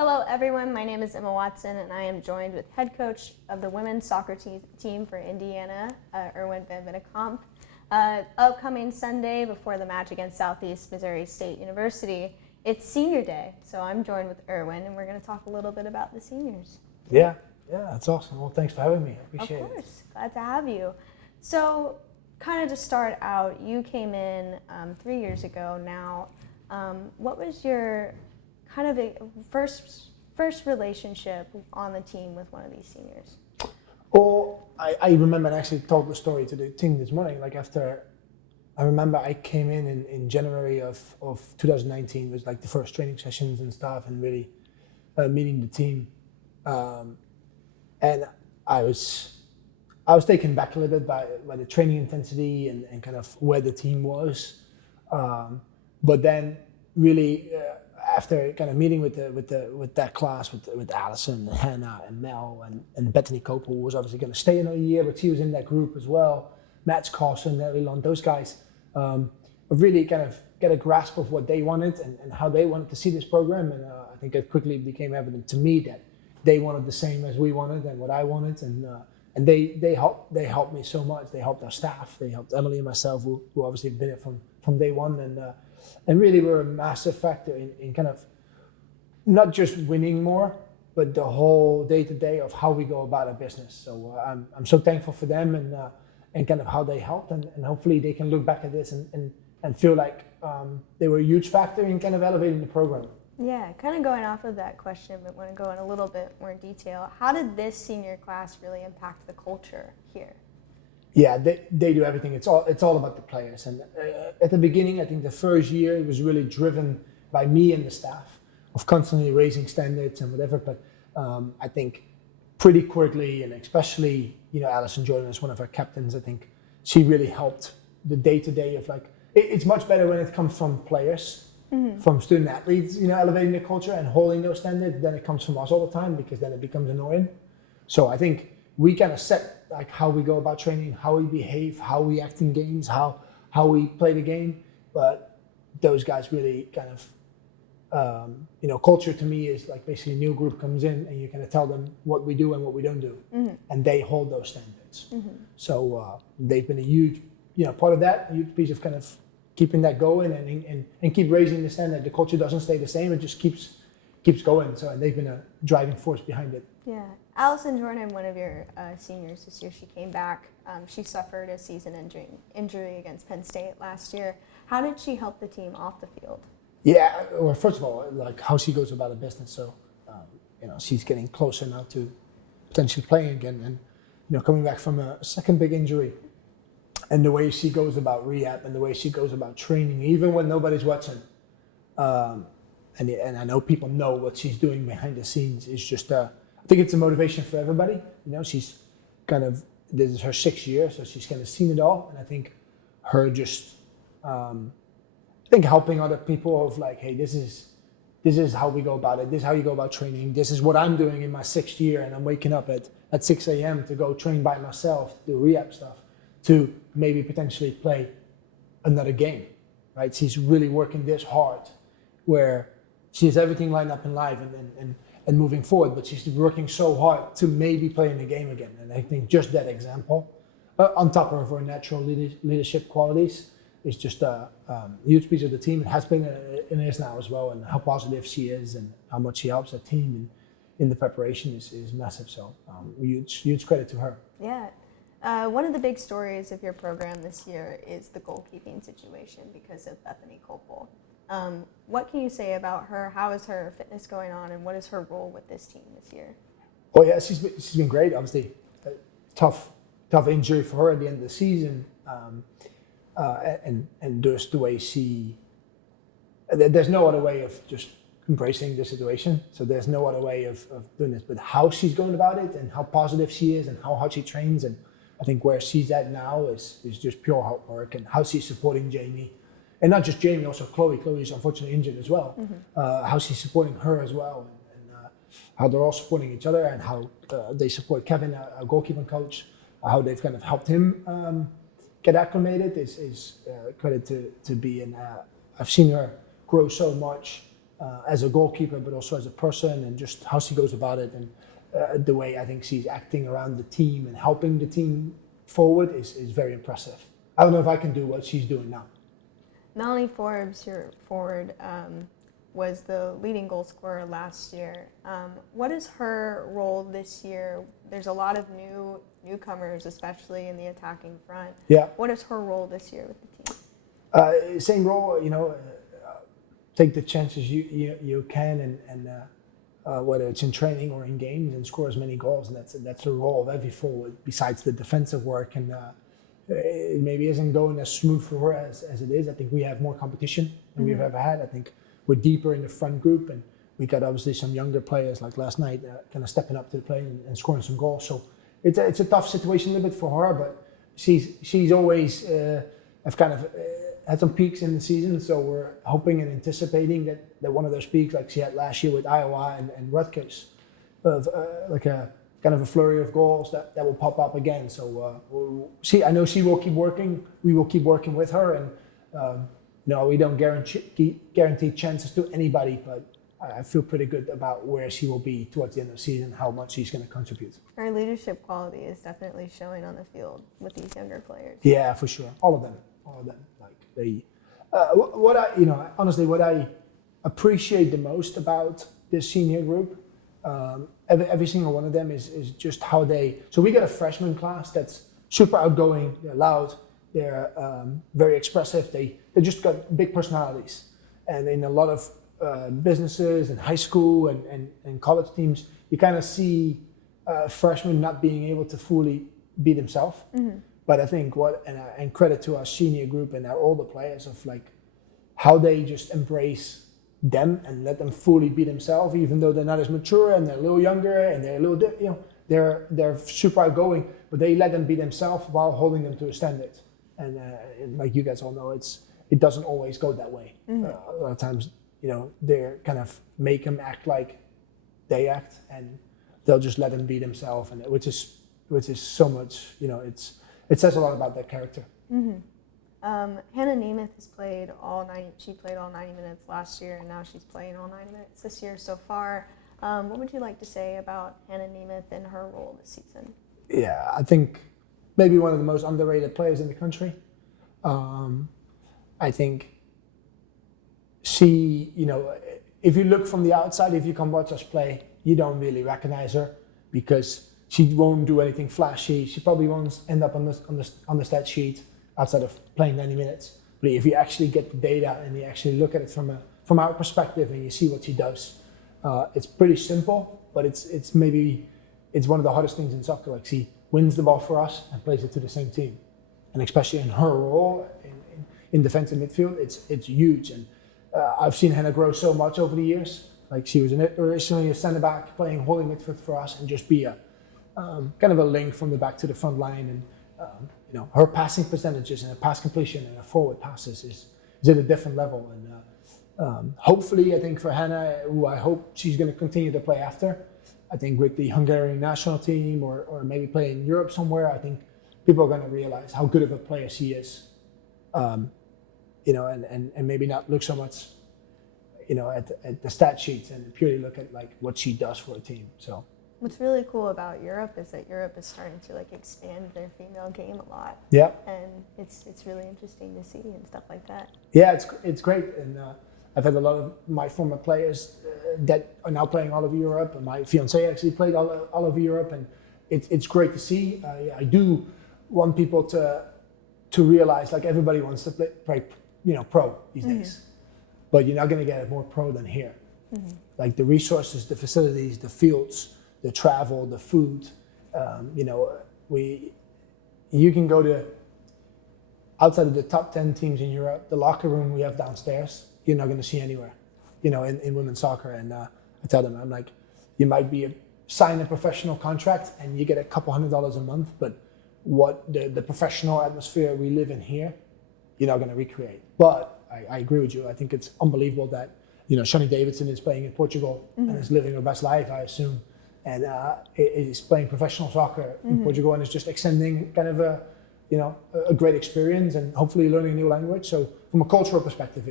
Hello everyone, my name is Emma Watson and I am joined with head coach of the women's soccer team for Indiana, Erwin van Bennekom. Upcoming Sunday before the match against Southeast Missouri State University, it's senior day. So I'm joined with Erwin and we're going to talk a little bit about the seniors. Yeah, that's awesome. Well, thanks for having me. I appreciate it. Of course, glad to have you. So kind of to start out, you came in 3 years ago now. What was your kind of a first relationship on the team with one of these seniors? Well, I remember and actually told the story to the team this morning. Like I remember I came in January of 2019 was like the first training sessions and stuff, and really meeting the team. And I was taken back a little bit by the training intensity and kind of where the team was. But then really after kind of meeting with that class with Allison and Hannah and Mel and Bethanylbert, who was obviously going to stay another year, but she was in that group as well. Matt Carson, Natalie Luntz, those guys really kind of get a grasp of what they wanted and how they wanted to see this program. And I think it quickly became evident to me that they wanted the same as we wanted and what I wanted. And they helped me so much. They helped our staff. They helped Emily and myself, who obviously been it from day one, and really were a massive factor in kind of not just winning more, but the whole day-to-day of how we go about our business. So I'm so thankful for them and kind of how they helped, and hopefully they can look back at this and feel like they were a huge factor in kind of elevating the program. Yeah, kind of going off of that question, but want to go in a little bit more detail. How did this senior class really impact the culture here? Yeah, they do everything. It's all about the players. And at the beginning, I think the first year it was really driven by me and the staff of constantly raising standards and whatever. But I think pretty quickly, and especially Allison Jordan as one of our captains, I think she really helped the day-to-day of like it's much better when it comes from players. Mm-hmm. From student athletes, elevating the culture and holding those standards, then it comes from us all the time, because then it becomes annoying. So I think we kind of set like how we go about training, how we behave, how we act in games, how we play the game. But those guys really kind of, culture to me is like basically a new group comes in and you kind of tell them what we do and what we don't do, mm-hmm. and they hold those standards. Mm-hmm. So they've been a huge, part of that, a huge piece of kind of keeping that going and keep raising the standard. The culture doesn't stay the same; it just keeps going. So they've been a driving force behind it. Yeah, Allison Jordan, one of your seniors this year, she came back. She suffered a season injury against Penn State last year. How did she help the team off the field? Yeah, well, first of all, like how she goes about her business. So, she's getting closer now to potentially playing again, and coming back from a second big injury. And the way she goes about rehab and the way she goes about training, even when nobody's watching, and I know people know what she's doing behind the scenes, is just, I think it's a motivation for everybody. She's kind of, this is her 6th year, so she's kind of seen it all. And I think her just, helping other people of like, hey, this is how we go about it. This is how you go about training. This is what I'm doing in my 6th year, and I'm waking up at 6 a.m. to go train by myself, do rehab stuff, to maybe potentially play another game, right? She's really working this hard, where she has everything lined up in life and moving forward, but she's working so hard to maybe play in the game again. And I think just that example, on top of her natural leadership qualities, is just a huge piece of the team. It has been and is now as well, and how positive she is and how much she helps the team in the preparation is massive. So huge credit to her. Yeah. One of the big stories of your program this year is the goalkeeping situation because of Bethanylbert. What can you say about her? How is her fitness going on, and what is her role with this team this year? Oh yeah, she's been great. Obviously, tough injury for her at the end of the season, and just the way there's no other way of just embracing the situation. So there's no other way of doing this. But how she's going about it, and how positive she is, and how hard she trains, and I think where she's at now is just pure hard work, and how she's supporting Jamie. And not just Jamie, also Chloe. Chloe's unfortunately injured as well. Mm-hmm. How she's supporting her as well, and how they're all supporting each other, and how they support Kevin, our goalkeeping coach, how they've kind of helped him get acclimated is credit to be. And I've seen her grow so much as a goalkeeper, but also as a person, and just how she goes about it, and the way I think she's acting around the team and helping the team forward is very impressive. I don't know if I can do what she's doing now. Melanie Forbes, your forward, was the leading goal scorer last year. What is her role this year? There's a lot of newcomers, especially in the attacking front. Yeah. What is her role this year with the team? Same role, take the chances you can, and whether it's in training or in games, and score as many goals. And that's the role of every forward, besides the defensive work. And it maybe isn't going as smooth for her as it is. I think we have more competition than we've ever had. I think we're deeper in the front group, and we got obviously some younger players like last night kind of stepping up to the plate and scoring some goals. So it's a tough situation a little bit for her, but she's always have kind of had some peaks in the season. So we're hoping and anticipating that one of those peaks, like she had last year with Iowa and Rutgers, of like a kind of a flurry of goals that will pop up again. So I know she will keep working. We will keep working with her, and we don't guarantee chances to anybody, but I feel pretty good about where she will be towards the end of the season, how much she's going to contribute. Her leadership quality is definitely showing on the field with these younger players. Yeah, for sure. All of them. Like they, what I appreciate the most about this senior group, every single one of them is just how they. So we got a freshman class that's super outgoing. They're loud. They're very expressive. They just got big personalities, and in a lot of businesses and high school and college teams, you kind of see freshmen not being able to fully be themselves. Mm-hmm. But I think and credit to our senior group and our older players of like how they just embrace them and let them fully be themselves, even though they're not as mature and they're a little younger and they're a little, they're super outgoing, but they let them be themselves while holding them to a standard. And like you guys all know, it doesn't always go that way. Mm-hmm. A lot of times, they're kind of make them act like they act, and they'll just let them be themselves, and which is so much, it says a lot about their character. Mm-hmm. Hannah Nemeth has played all 90. She played all 90 minutes last year, and now she's playing all 90 minutes this year so far. What would you like to say about Hannah Nemeth and her role this season? Yeah, I think maybe one of the most underrated players in the country. I think she, if you look from the outside, if you come watch us play, you don't really recognize her because she won't do anything flashy. She probably won't end up on the stat sheet outside of playing 90 minutes. But if you actually get the data and you actually look at it from our perspective and you see what she does, it's pretty simple, but it's one of the hardest things in soccer. Like she wins the ball for us and plays it to the same team, and especially in her role in defensive midfield, it's huge. And I've seen Hannah grow so much over the years. Like she was originally a centre back playing holding midfield for us, and just be a kind of a link from the back to the front line. And her passing percentages and her pass completion and her forward passes is at a different level. And hopefully, I think for Hannah, who I hope she's going to continue to play after, I think with the Hungarian national team or maybe play in Europe somewhere, I think people are going to realize how good of a player she is. And maybe not look so much, at the stat sheets and purely look at like what she does for a team. So what's really cool about Europe is that Europe is starting to like expand their female game a lot. Yeah. And it's really interesting to see and stuff like that. Yeah, it's great. And I've had a lot of my former players that are now playing all over Europe, and my fiance actually played all over Europe, and it's great to see. I do want people to realize, like, everybody wants to play pro these days, but you're not going to get it more pro than here. Mm-hmm. Like the resources, the facilities, the fields, the travel, the food. You can go to outside of the top 10 teams in Europe, the locker room we have downstairs, you're not going to see anywhere, in women's soccer. And I tell them, I'm like, you might sign a professional contract and you get a couple $100 a month, but what the professional atmosphere we live in here, you're not going to recreate. But I agree with you. I think it's unbelievable that, Shani Davidson is playing in Portugal and is living her best life, I assume, and is playing professional soccer in Portugal and is just extending kind of a great experience and hopefully learning a new language. So from a cultural perspective,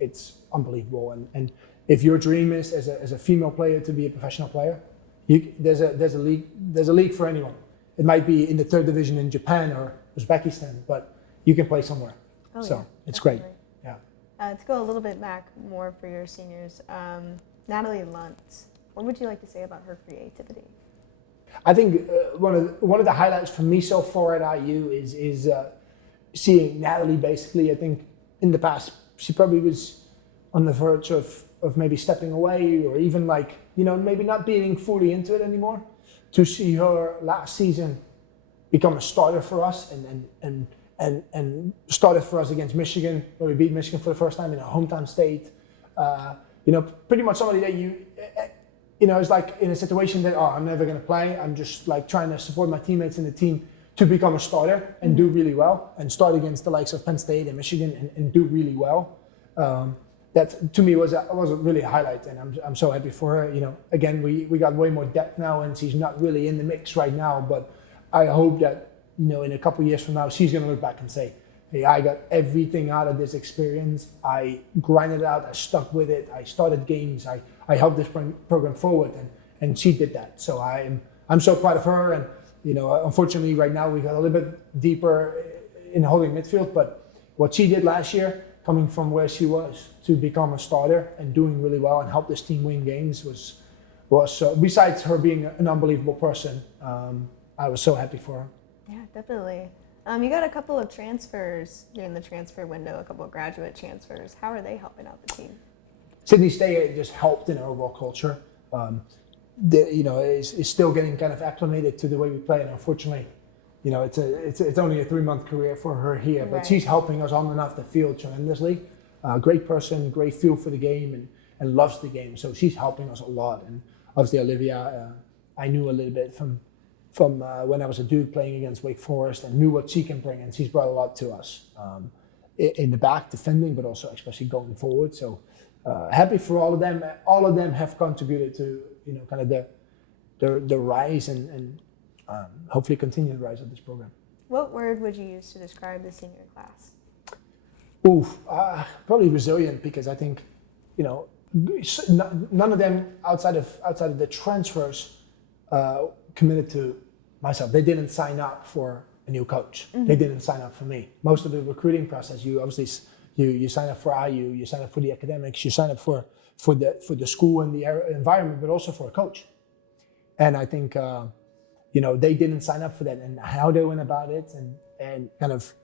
it's unbelievable. And if your dream is as a female player to be a professional player, there's a league for anyone. It might be in the third division in Japan or Uzbekistan, but you can play somewhere. Oh, so yeah, it's definitely. great. Yeah. To go a little bit back more for your seniors, Natalie Luntz, what would you like to say about her creativity? I think one of the highlights for me so far at IU is seeing Natalie. Basically, I think in the past she probably was on the verge of maybe stepping away, or even like, maybe not being fully into it anymore. To see her last season become a starter for us and started for us against Michigan, where we beat Michigan for the first time in our hometown state. Pretty much somebody that is like in a situation that, I'm never going to play. I'm just like trying to support my teammates in the team to become a starter and do really well, and start against the likes of Penn State and Michigan and do really well. That to me was really a highlight, and I'm so happy for her. Again, we got way more depth now, and she's not really in the mix right now, but I hope that in a couple of years from now, she's going to look back and say, hey, I got everything out of this experience. I grinded it out. I stuck with it. I started games. I helped this program forward, and she did that. So I'm so proud of her. And unfortunately, right now we got a little bit deeper in holding midfield. But what she did last year, coming from where she was to become a starter and doing really well and help this team win games, was besides her being an unbelievable person, I was so happy for her. Yeah, definitely. You got a couple of transfers during the transfer window, a couple of graduate transfers. How are they helping out the team? Sydney State just helped in our overall culture. Is still getting kind of acclimated to the way we play, and unfortunately, it's only a 3-month career for her here, but she's helping us on and off the field tremendously. Great person, great feel for the game, and loves the game. So she's helping us a lot. And obviously Olivia, I knew a little bit from when I was a dude playing against Wake Forest, and knew what she can bring, and she's brought a lot to us in the back defending, but also especially going forward. So happy for all of them. All of them have contributed to kind of the rise and hopefully continue the rise of this program. What word would you use to describe the senior class? Probably resilient, because I think none of them outside of the transfers committed to myself. They didn't sign up for a new coach. Mm-hmm. They didn't sign up for me. Most of the recruiting process, you obviously you sign up for IU, you sign up for the academics, you sign up for the school and the environment, but also for a coach. And I think they didn't sign up for that, and how they went about it and kind of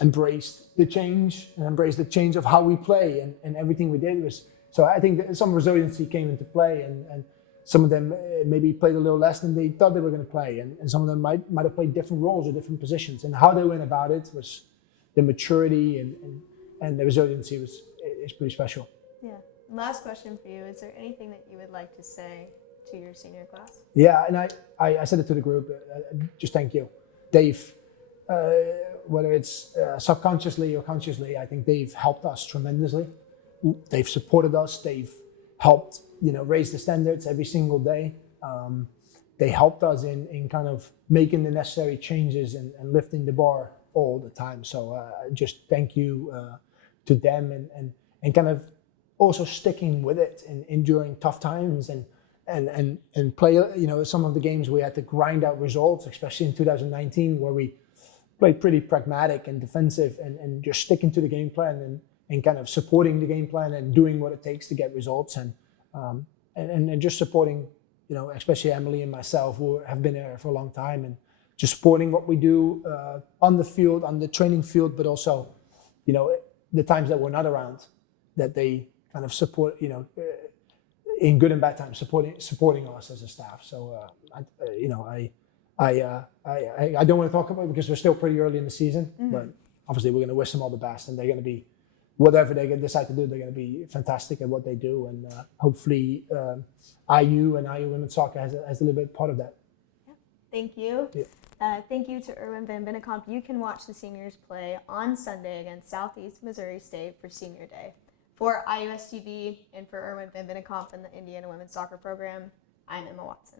embraced the change of how we play, and everything we did was. So I think that some resiliency came into play, and some of them maybe played a little less than they thought they were going to play, and some of them might have played different roles or different positions. And how they went about it was the maturity and the resiliency is pretty special. Yeah. Last question for you: is there anything that you would like to say to your senior class? Yeah, and I said it to the group. Just thank you, Dave. Whether it's subconsciously or consciously, I think they've helped us tremendously. They've supported us. They've helped raise the standards every single day. They helped us in kind of making the necessary changes and lifting the bar all the time. So just thank you to them and kind of also sticking with it and enduring tough times and play. Some of the games we had to grind out results, especially in 2019, where we played pretty pragmatic and defensive and just sticking to the game plan and kind of supporting the game plan and doing what it takes to get results and just supporting, especially Emily and myself, who have been there for a long time, and just supporting what we do on the field, on the training field, but also, the times that we're not around, that they kind of support, in good and bad times, supporting us as a staff. So, I don't want to talk about it because we're still pretty early in the season, mm-hmm. but obviously we're going to wish them all the best, and they're going to be, whatever they decide to do, they're going to be fantastic at what they do, and hopefully IU and IU Women's Soccer has a little bit part of that. Yeah. Thank you. Yeah. Thank you to Erwin van Bennekom. You can watch the seniors play on Sunday against Southeast Missouri State for Senior Day. For IUSTV and for Erwin van Bennekom and the Indiana Women's Soccer Program, I'm Emma Watson.